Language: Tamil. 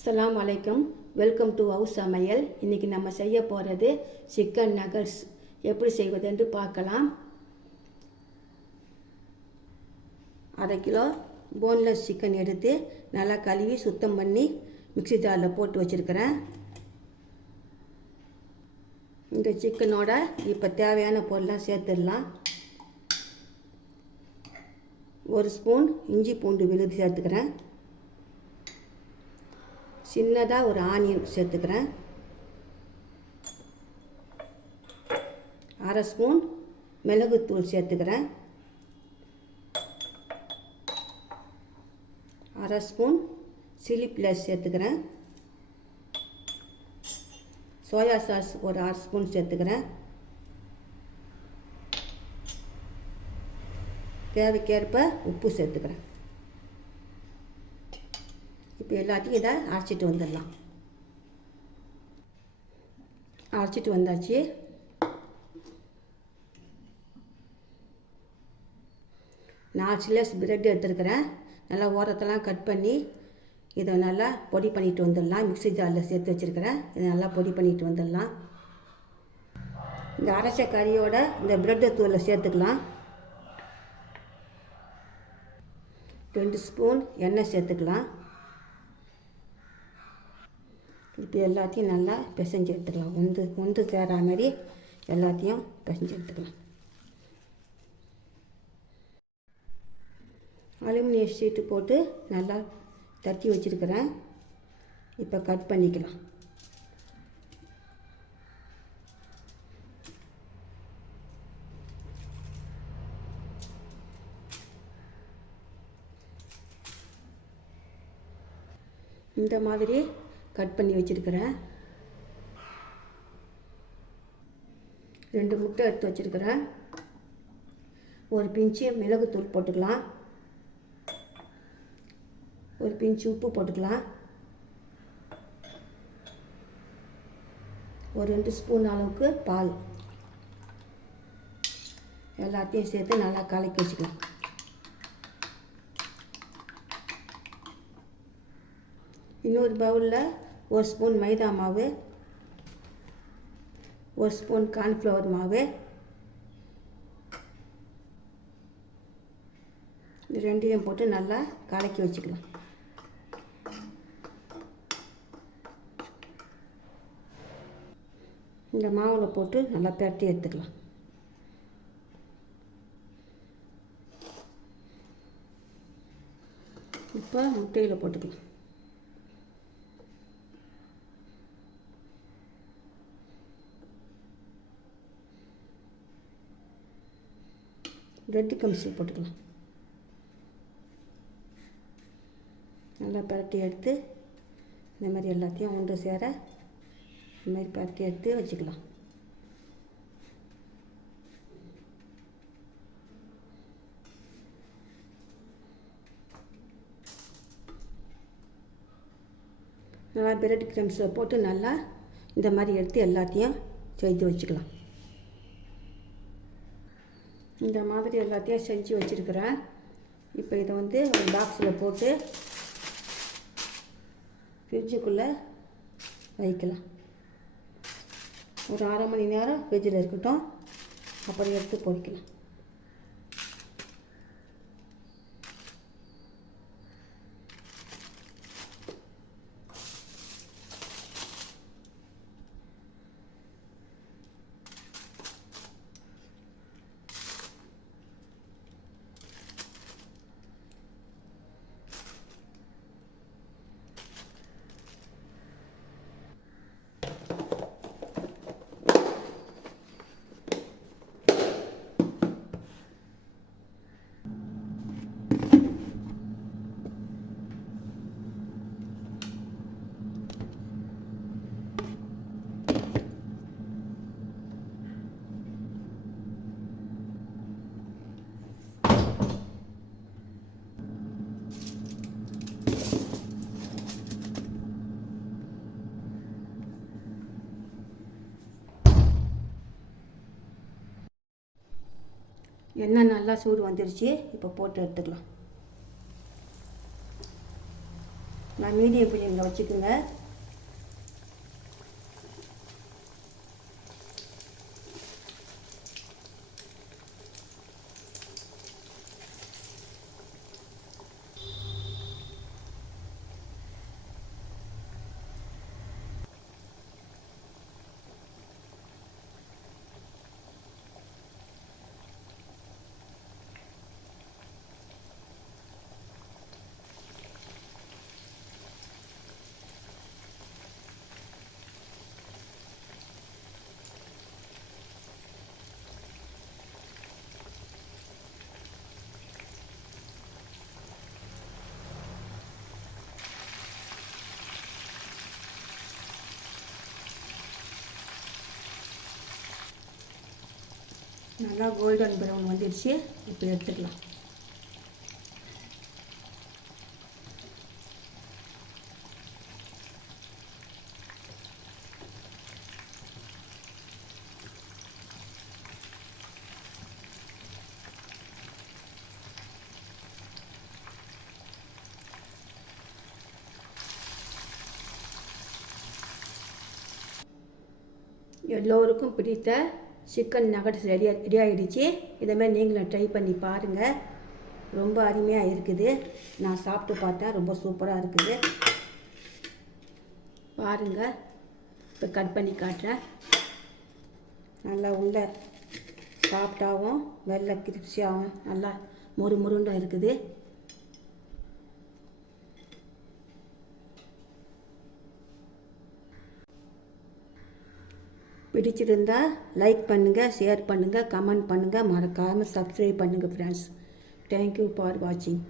அஸ்ஸலாமு அலைக்கும். வெல்கம் டு ஹவுஸ் சமையல். இன்றைக்கி நம்ம செய்ய போகிறது சிக்கன் நகட்ஸ். எப்படி செய்வது என்று பார்க்கலாம். 1/2 கிலோ போன்லெஸ் சிக்கன் எடுத்து நல்லா கழுவி சுத்தம் பண்ணி மிக்ஸி ஜாரில் போட்டு வச்சுருக்கிறேன். இந்த சிக்கனோட இப்போ தேவையான பொருளாக சேர்த்துடலாம். 1 ஸ்பூன் இஞ்சி பூண்டு விழுது சேர்த்துக்கிறேன். சின்னதாக ஒரு ஆனியன் சேர்த்துக்கிறேன். 1/2 ஸ்பூன் மிளகுத்தூள் சேர்த்துக்கிறேன். 1/2 ஸ்பூன் சில்லி ஃப்ளேக்ஸ் சேர்த்துக்கிறேன். சோயா சாஸ் ஒரு 1/2 ஸ்பூன் சேர்த்துக்கிறேன். தேவைக்கேற்ப உப்பு சேர்த்துக்கிறேன். இப்போ எல்லாத்தையும் இதை அரைச்சிட்டு வந்துடலாம். அரைச்சிட்டு வந்தாச்சு. நான் ஸ்லைஸ் பிரெட் எடுத்துருக்கிறேன். நல்லா ஓரத்தெல்லாம் கட் பண்ணி இதை நல்லா பொடி பண்ணிட்டு வந்துடலாம். மிக்ஸி ஜாரில் சேர்த்து வச்சுருக்கிறேன். இதை நல்லா பொடி பண்ணிட்டு வந்துடலாம். இந்த அரைச்ச கறியோட இந்த பிரெட்டு தூளை சேர்த்துக்கலாம். 2 ஸ்பூன் எண்ணெய் சேர்த்துக்கலாம். இப்போ எல்லாத்தையும் நல்லா பிசைஞ்சு எடுத்துக்கலாம். ஒன்று சேரா மாதிரி எல்லாத்தையும் பிசைஞ்சு எடுத்துக்கலாம். அலுமினிய ஷீட்டு போட்டு நல்லா தட்டி வச்சுருக்கிறேன். இப்போ கட் பண்ணிக்கலாம். இந்த மாதிரி கட் பண்ணி வச்சுருக்கிறேன். 2 முட்டை எடுத்து வச்சுருக்கிறேன். ஒரு பிஞ்சு மிளகுத்தூள் போட்டுக்கலாம். ஒரு பிஞ்சு உப்பு போட்டுக்கலாம். ஒரு 2 ஸ்பூன் அளவுக்கு பால் எல்லாத்தையும் சேர்த்து நல்லா கலக்கி வச்சுக்கலாம். இன்னொரு பவுலில் 1 ஸ்பூன் மைதா மாவு, 1 ஸ்பூன் கார்ன்ஃப்ளவர் மாவு, இது ரெண்டையும் போட்டு நல்லா கலக்கி வச்சுக்கலாம். இந்த மாவில் போட்டு நல்லா பிரட்டி எடுத்துக்கலாம். இப்போ முட்டையில் போட்டுக்கலாம். பிரெட் கம்ஸில் போட்டுக்கலாம். நல்லா பரட்டி எடுத்து இந்த மாதிரி எல்லாத்தையும் ஒன்று சேர இந்த மாதிரி பரட்டி எடுத்து வச்சுக்கலாம். நல்லா பிரெட் கிரம்ஸில் போட்டு நல்லா இந்த மாதிரி எடுத்து எல்லாத்தையும் செய்து வச்சுக்கலாம். இந்த மாதிரி எல்லாத்தையும் செஞ்சு வச்சுருக்கிறேன். இப்போ இதை ஒரு பாக்ஸில் போட்டு ஃப்ரிட்ஜுக்குள்ளே வைக்கலாம். ஒரு 1/2 மணி நேரம் ஃப்ரிட்ஜில் இருக்கட்டும். அப்புறம் எடுத்து பொரிக்கலாம். எண்ணெய் நல்லா சூடு வந்துருச்சு. இப்போ போட்டு எடுத்துக்கலாம். நான் மீடியம் ஃப்ளேமில் வச்சுக்கோங்க. நல்லா கோல்டன் ப்ரௌன் வந்துடுச்சு. இப்போ எடுத்துக்கலாம். எல்லோருக்கும் பிடித்த சிக்கன் நகட்ஸ் ரெடி ஆகிடுச்சு. இதேமாதிரி நீங்களும் ட்ரை பண்ணி பாருங்கள். ரொம்ப அருமையாக இருக்குது. நான் சாப்பிட்டு பார்த்தேன், ரொம்ப சூப்பராக இருக்குது. பாருங்கள், இப்போ கட் பண்ணி காட்டுறேன். நல்லா உள்ள சாஃப்டாகவும் வெள்ளை கிரிப்ஸியாகவும் நல்லா முருண்டும் இருக்குது. பிடிச்சிருந்தா லைக் பண்ணுங்கள், ஷேர் பண்ணுங்கள், கமெண்ட் பண்ணுங்கள், மறக்காமல் சப்ஸ்கிரைப் பண்ணுங்கள் ஃப்ரெண்ட்ஸ். தேங்க்யூ ஃபார் வாட்சிங்.